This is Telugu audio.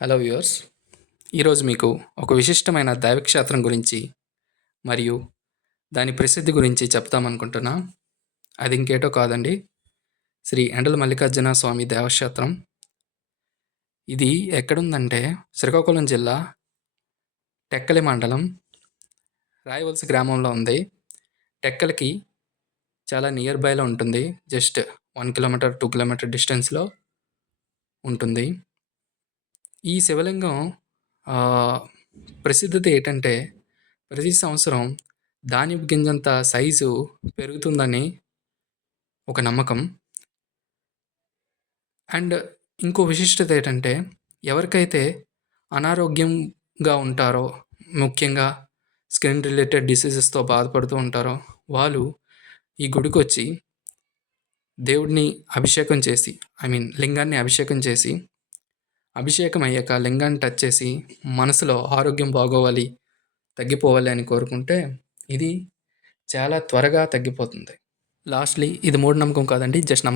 హలో వ్యూవర్స్, ఈరోజు మీకు ఒక విశిష్టమైన దైవక్షేత్రం గురించి మరియు దాని ప్రసిద్ధి గురించి చెప్తామనుకుంటున్నా. అది ఇంకేటో కాదండి, శ్రీ ఎండల మల్లికార్జున స్వామి దేవక్షేత్రం. ఇది ఎక్కడుందంటే శ్రీకాకుళం జిల్లా టెక్కలి మండలం రాయవలస గ్రామంలో ఉంది. టెక్కలికి చాలా నియర్ బైలో ఉంటుంది. జస్ట్ 1 కిలోమీటర్ 2 కిలోమీటర్ డిస్టెన్స్లో ఉంటుంది. ఈ శివలింగం ప్రసిద్ధత ఏంటంటే ప్రతి సంవత్సరం ధాన్యపు గింజంత సైజు పెరుగుతుందని ఒక నమ్మకం. అండ్ ఇంకో విశిష్టత ఏంటంటే ఎవరికైతే అనారోగ్యంగా ఉంటారో, ముఖ్యంగా స్కిన్ రిలేటెడ్ డిసీజెస్తో బాధపడుతూ ఉంటారో వాళ్ళు ఈ గుడికి వచ్చి దేవుడిని అభిషేకం చేసి లింగాన్ని అభిషేకం చేసి, అభిషేకం అయ్యాక లింగాన్ని టచ్ చేసి మనసులో ఆరోగ్యం బాగోవాలి, తగ్గిపోవాలి అని కోరుకుంటే ఇది చాలా త్వరగా తగ్గిపోతుంది. లాస్ట్లీ ఇది మూఢనమ్మకం కాదండి, జస్ట్ నమ్మకం.